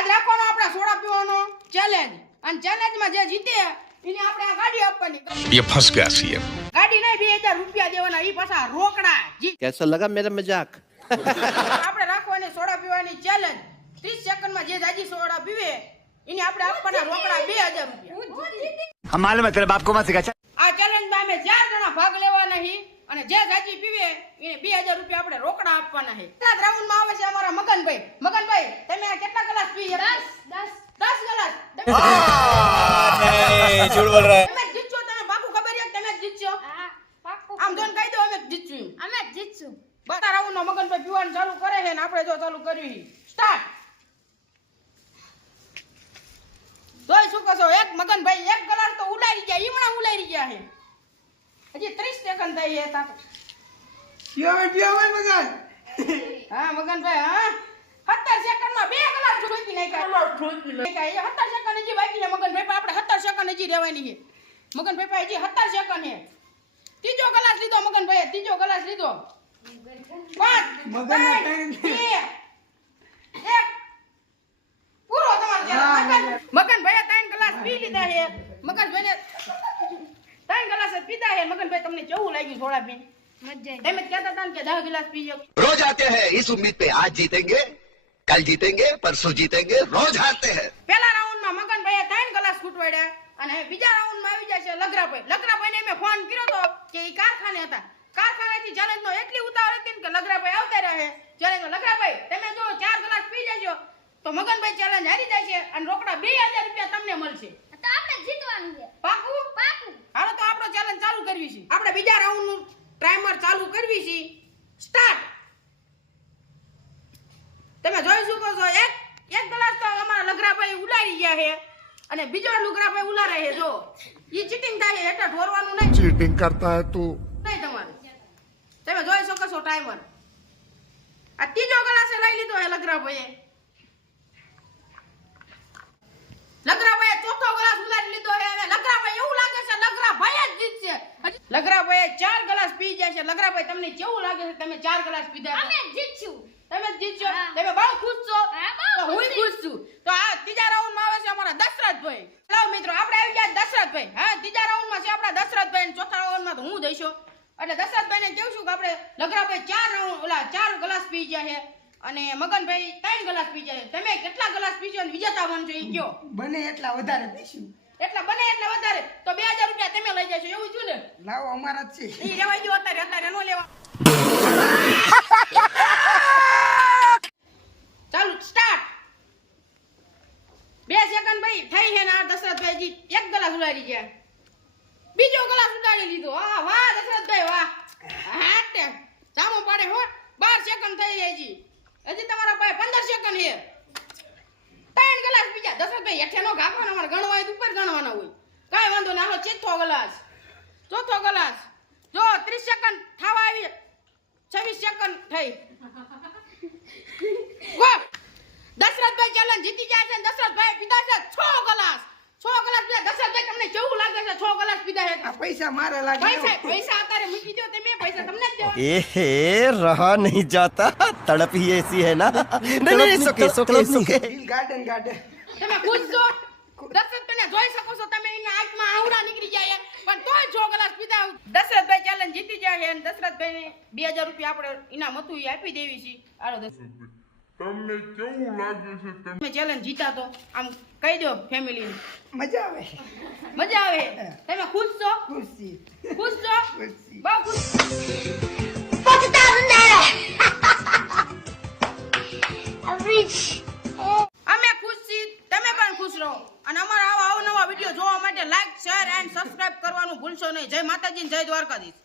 આજ રાખવાનો આપણા સોડા પીવાનો ચેલેન્જ અને ચેલેન્જમાં જે જીતે એને આપણે આ ગાડી આપવાની. ये फंस गया सीएम. ગાડી નહીં 2000 રૂપિયા દેવાના ઈ પાછા રોકડા. कैसा लगा मेरा मजाक? આપણે રાખવાની સોડા પીવાની ચેલેન્જ 30 સેકન્ડમાં જે જાજી સોડા પીવે એને આપણે આપવાના રોકડા 2000 રૂપિયા. हम मालूम है तेरे बाप को मत सिखा. આ ચેલેન્જમાં અમે 4 જણા ભાગ લેવાના છે અને જે જાજી પીવે એને 2000 રૂપિયા આપણે રોકડા આપવાના છે. કેટલા રાઉન્ડમાં આવે છે અમારા મગનભાઈ. મગનભાઈ તમે આ કેટલા ગ્લાસ પી? 10 ગ્લાસ. झूठ बोल रहा है. તમે જીતશો. તમે પાકું ખબર છે તમે જીતશો? આમ જોન કહી દો અમે જીતશું. અમે જીતશું. બધા રાઉન્ડમાં મગનભાઈ પીવાનું ચાલુ કરે છે ને આપણે જો ચાલુ કરવી. સ્ટાર્ટ. જોઈ શું કહો છો? એક મગનભાઈ એક ગ્લાસ તો ઉડાડી ગયા. ઈમણા ઉડાડી ગયા છે. હજી 30 સેકન્ડ થઈ છે. હા મગનભાઈ હા 17 સેકન્ડમાં 2 ગ્લાસ ઠોકી નાખ્યા. 17 સેકન્ડ હજી બાકી છે મગનભાઈ. આપણે 17 સેકન્ડ હજી રહેવાની છે. મગનભાઈ પાસે હજી 17 સેકન્ડ છે. ત્રીજો ગ્લાસ લીધો મગનભાઈ. ત્રીજો ગ્લાસ લીધો. 5 4 3 2 1 પૂરો તમારો ચેલેન્જ. મગનભાઈએ 3 ગ્લાસ પી લીધા છે. મગનભાઈને 3 ગ્લાસ જ પીધા છે. મગનભાઈ તમને કેવું લાગ્યું સોડા પીને? મજા આવી. તમે કહેતા હતા ને કે 10 ગ્લાસ પીજો. रोज आते हैं इस उम्मीद पे आज जीतेंगे कल जीतेंगे परसों जीतेंगे रोज हारते हैं. પહેલા રાઉન્ડમાં મગનભાઈએ 3 ગ્લાસ ફૂટવાડ્યા અને બીજા રાઉન્ડમાં આવી જાય છે લગરાભાઈ. લગરાભાઈને મેં ફોન કર્યો તો કે ઈ કારખાને હતા. કારખાનેથી ચેલેન્જનો એટલી ઉતાવળ હતી ને કે લગરાભાઈ આવતા રહે ચેલેન્જમાં. લગરાભાઈ તમે જો 4 ગ્લાસ પી જજો તો મગનભાઈ ચેલેન્જ હારી જાય છે અને રોકડા 2000 રૂપિયા તમને મળશે. તો આપણે જીતવાનું છે. પાકું? પાકું. હાલો તો આપણો ચેલેન્જ ચાલુ કરવી છે. આપણે બીજા રાઉન્ડનું ટાઈમર ચાલુ કરવી છે. સ્ટાર્ટ. તમે જોઈ શકો છો એક ગ્લાસ તો અમારા લગરાભાઈ ઉલારી ગયા છે અને બીજો લગરાભાઈ ઉલારે છે. જો ઈ ચીટિંગ થાય છે. એટલે ઢોરવાનું નહીં. चीटिंग करता है तू. નહીં તમારે. તમે જોઈ શકો છો ટાઈમર. આ ત્રીજો ગ્લાસ લઈ લીધો છે લગરાભાઈએ. લગરાભાઈએ ચોથો ગ્લાસ ઉલારી લીધો છે. હવે લગરાભાઈ એવું લાગે છે લગરાભાઈ જ જીતશે. લગરાભાઈએ 4 ગ્લાસ પી જાય છે. લગરાભાઈ તમને કેવું લાગે છે તમે 4 ગ્લાસ પીધા? અમે જીતશું. તમે જ જીતશો. હા. તમે બહુ ખુશ છો? હા, બહુ તો હું ખુશ ખુશ છું. તો આ ત્રીજા રાઉન્ડમાં આવે છે અમારા દશરથભાઈ. ચાલો મિત્રો આપણે આવી ગયા દશરથભાઈ. હા ત્રીજા રાઉન્ડમાં છે આપણા દશરથભાઈ અને ચોથા રાઉન્ડમાં તો હું દઈશું. એટલે દશરથભાઈને કહું છું કે આપણે લગરાભાઈ 4 ગ્લાસ પી ગયા છે અને મગનભાઈ 3 ગ્લાસ પી જાય. તમે કેટલા ગ્લાસ પીશો અને વિજેતા બનશો એ કયો? બને એટલા વધારે પીશું. એટલા બને એટલા વધારે તો 2000 રૂપિયા તમે લઈ જશો એવું છું ને? લાવો અમારા જ છે. ઈ લેવાઈ ગયો અત્યારે નો લેવા. ચાલુ સ્ટાર્ટ. 2 સેકન્ડ ભાઈ થઈ છે ને આ દશરથભાઈજી 1 ગ્લાસ ઉડાડી ગયા. બીજો ગ્લાસ ઉડાડી લીધો. વાહ વાહ દશરથભાઈ વાહ. હા તે સામો પાડે હો. 12 સેકન્ડ થઈ જાય જી. હજી તમારા પાસે 15 સેકન્ડ છે. 3 ગ્લાસ બીજા. દશરથભાઈ હેઠેનો ગાવાનો અમારે ગણવા હોય તો ઉપર ગણવાના હોય. કાંઈ વાંધો ના. હાલો ચોથો ગ્લાસ. ચોથો ગ્લાસ. જો 30 સેકન્ડ થવા આવી. 26 સેકન્ડ થઈ. ગો. દશરથભાઈ ચેલેન્જ જીતી જાય છે. દશરથભાઈ પીધા છે 6 ગ્લાસ. 6 ગ્લાસ પીધા. દશરથભાઈ તમને કેવું લાગે છે 6 ગ્લાસ પીધા છે? આ પૈસા મારા લાગે. પૈસા અત્યારે મૂકી દો તમે. પૈસા તમને જ દેવા. रहा नहीं जाता तड़प ही ऐसी है ना. नहीं सुके ગાર્ડન તમે ખુશ છો? દશરથભાઈને જોઈ શકો છો તમે. એના આંખમાં આવડા નીકળી જાય પણ તોય 6 ગ્લાસ પીધા. દશરથભાઈ ચેલેન્જ જીતી જાય છે અને દશરથભાઈને 2000 રૂપિયા આપણે ઇનામ હતું એ આપી દેવી છે. હાલો દશરથભાઈ તમને કેવું લાગે છે? તમે ચેલેન્જ જીતા તો આમ કહી દો ફેમિલી. મજા આવે. મજા આવે. તમે ખુશ છો? ખુશી. ખુશ છો? ખુશી. બહુ ખુશ. અમે ખુશ છીએ. તમે પણ ખુશ રહો અને અમારા આવા અવનવા વિડીયો જોવા માટે લાઈક શેર એન્ડ સબસ્ક્રાઇબ કરવાનું ભૂલશો નહીં. જય માતાજી, જય દ્વારકાધીશ.